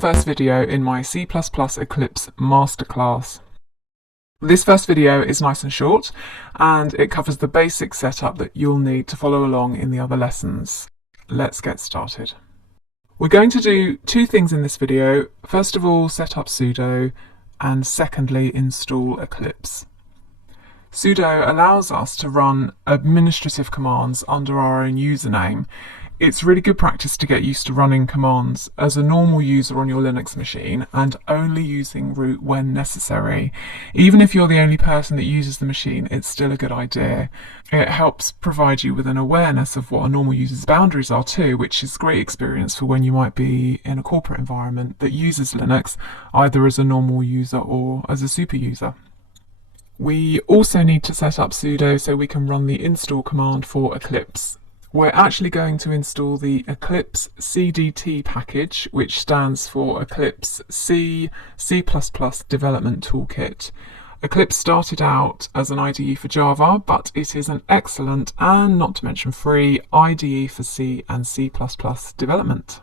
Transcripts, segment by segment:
first video in my C++ Eclipse masterclass. This first video is nice and short, and it covers the basic setup that you'll need to follow along in the other lessons. Let's get started. We're going to do two things in this video. First of all, set up sudo, and secondly, install Eclipse. Sudo allows us to run administrative commands under our own username. It's really good practice to get used to running commands as a normal user on your Linux machine and only using root when necessary. Even if you're the only person that uses the machine, it's still a good idea. It helps provide you with an awareness of what a normal user's boundaries are too, which is great experience for when you might be in a corporate environment that uses Linux either as a normal user or as a super user. We also need to set up sudo so we can run the install command for Eclipse. We're actually going to install the Eclipse CDT package, which stands for Eclipse C++ Development Toolkit. Eclipse started out as an IDE for Java, but it is an excellent and not to mention free IDE for C and C++ development.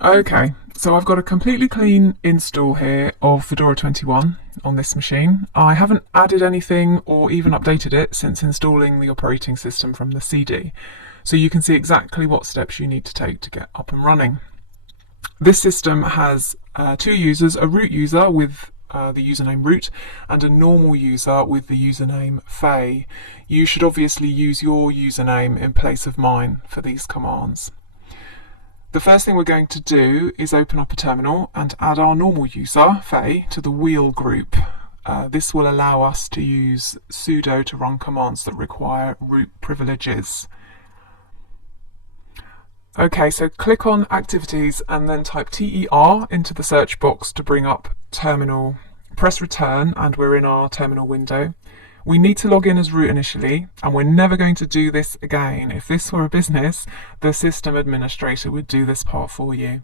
Okay, so I've got a completely clean install here of Fedora 21 on this machine. I haven't added anything or even updated it since installing the operating system from the CD, so you can see exactly what steps you need to take to get up and running. This system has two users, a root user with the username root and a normal user with the username Faye. You should obviously use your username in place of mine for these commands. The first thing we're going to do is open up a terminal and add our normal user, Faye, to the wheel group. This will allow us to use sudo to run commands that require root privileges. Okay, so click on Activities and then type TER into the search box to bring up terminal. Press return and we're in our terminal window. We need to log in as root initially, and we're never going to do this again. If this were a business, the system administrator would do this part for you.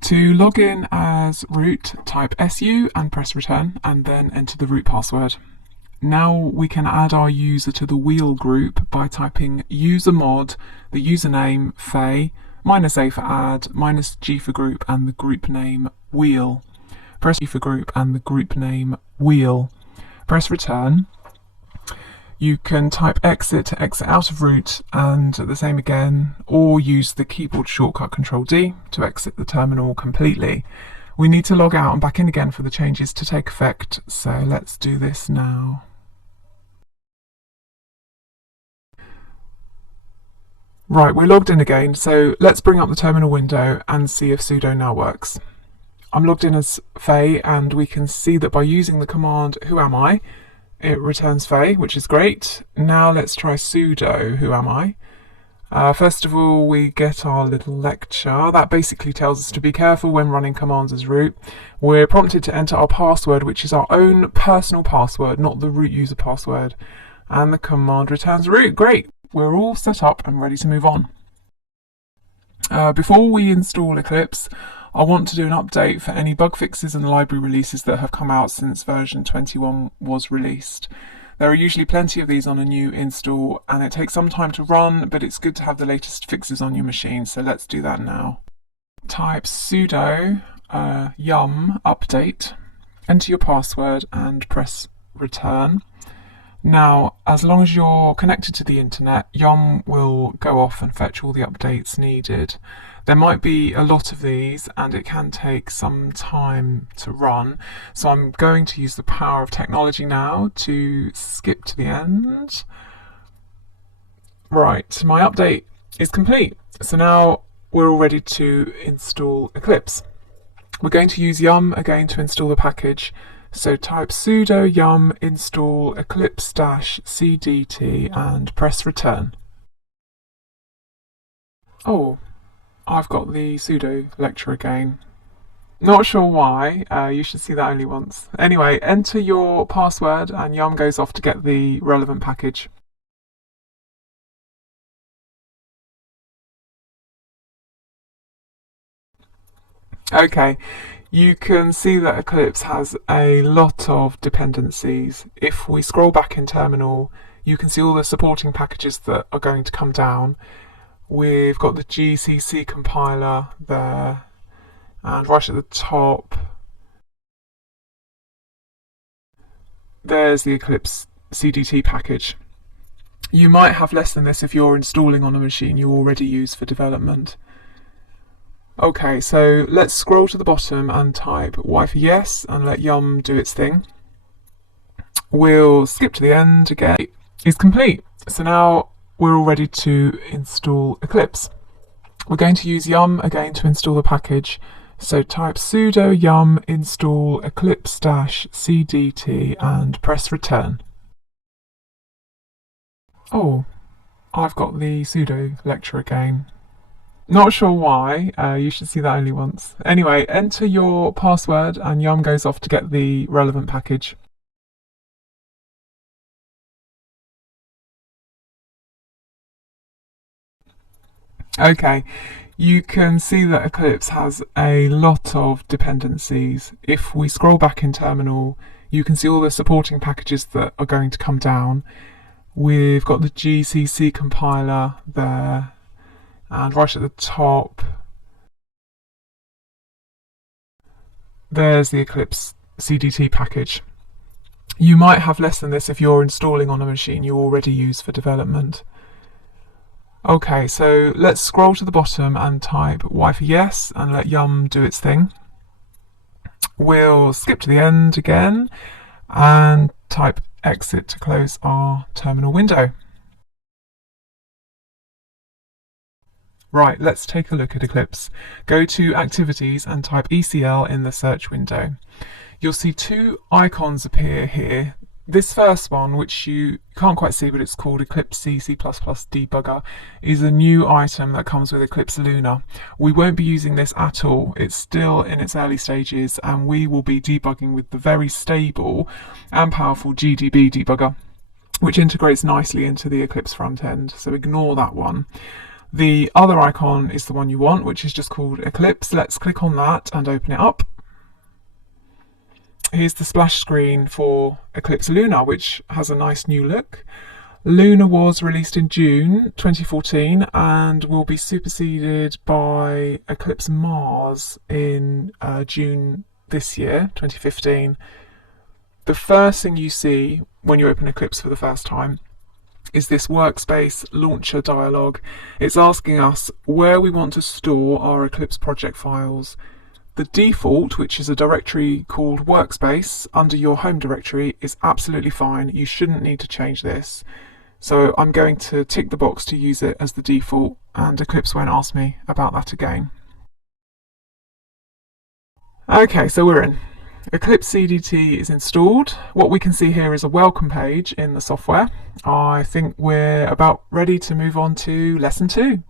To log in as root, type su and press return, and then enter the root password. Now we can add our user to the wheel group by typing usermod, the username Faye, -a for add, -g for group, and the group name wheel. Press G for group and the group name wheel. Press return. You can type exit to exit out of root and the same again, or use the keyboard shortcut Ctrl-D to exit the terminal completely. We need to log out and back in again for the changes to take effect, so let's do this now. Right, we're logged in again, so let's bring up the terminal window and see if sudo now works. I'm logged in as Faye, and we can see that by using the command who am I, it returns Faye, which is great. Now let's try sudo who am I. First of all, we get our little lecture that basically tells us to be careful when running commands as root. We're prompted to enter our password, which is our own personal password, not the root user password, and the command returns root. Great, we're all set up and ready to move on. Before we install Eclipse, I want to do an update for any bug fixes and library releases that have come out since version 21 was released. There are usually plenty of these on a new install, and it takes some time to run, but it's good to have the latest fixes on your machine, so let's do that now. Type sudo yum update, enter your password and press return. Now, as long as you're connected to the internet, yum will go off and fetch all the updates needed. There might be a lot of these and it can take some time to run, so I'm going to use the power of technology now to skip to the end. Right, my update is complete, so now we're all ready to install Eclipse. We're going to use yum again to install the package, so type sudo yum install eclipse-cdt and press return. Oh, I've got the sudo lecture again. Not sure why, you should see that only once. Anyway, enter your password and yum goes off to get the relevant package. Okay, you can see that Eclipse has a lot of dependencies. If we scroll back in terminal, you can see all the supporting packages that are going to come down. We've got the GCC compiler there, and right at the top there's the Eclipse CDT package. You might have less than this if you're installing on a machine you already use for development. Okay, so let's scroll to the bottom and type Y for yes and let Yum do its thing. We'll skip to the end again. It's complete. So now we're all ready to install Eclipse. We're going to use Yum again to install the package. So type sudo yum install eclipse-cdt and press return. Oh, I've got the sudo lecture again. Not sure why, you should see that only once. Anyway, enter your password and Yum goes off to get the relevant package. Okay, you can see that Eclipse has a lot of dependencies. If we scroll back in terminal, you can see all the supporting packages that are going to come down. We've got the GCC compiler there, and right at the top there's the Eclipse CDT package. You might have less than this if you're installing on a machine you already use for development. Okay, so let's scroll to the bottom and type Y for yes and let Yum do its thing. We'll skip to the end again and type exit to close our terminal window. Right, let's take a look at Eclipse. Go to Activities and type ECL in the search window. You'll see two icons appear here. This first one, which you can't quite see but it's called Eclipse C++ Debugger, is a new item that comes with Eclipse Luna. We won't be using this at all. It's still in its early stages and we will be debugging with the very stable and powerful GDB debugger, which integrates nicely into the Eclipse front end, so ignore that one. The other icon is the one you want, which is just called Eclipse. Let's click on that and open it up. Here's the splash screen for Eclipse Luna, which has a nice new look. Luna was released in June 2014 and will be superseded by Eclipse Mars in June this year, 2015. The first thing you see when you open Eclipse for the first time is this workspace launcher dialog. It's asking us where we want to store our Eclipse project files. The default, which is a directory called Workspace under your home directory, is absolutely fine. You shouldn't need to change this. So I'm going to tick the box to use it as the default, and Eclipse won't ask me about that again. Okay, so we're in. Eclipse CDT is installed. What we can see here is a welcome page in the software. I think we're about ready to move on to lesson 2.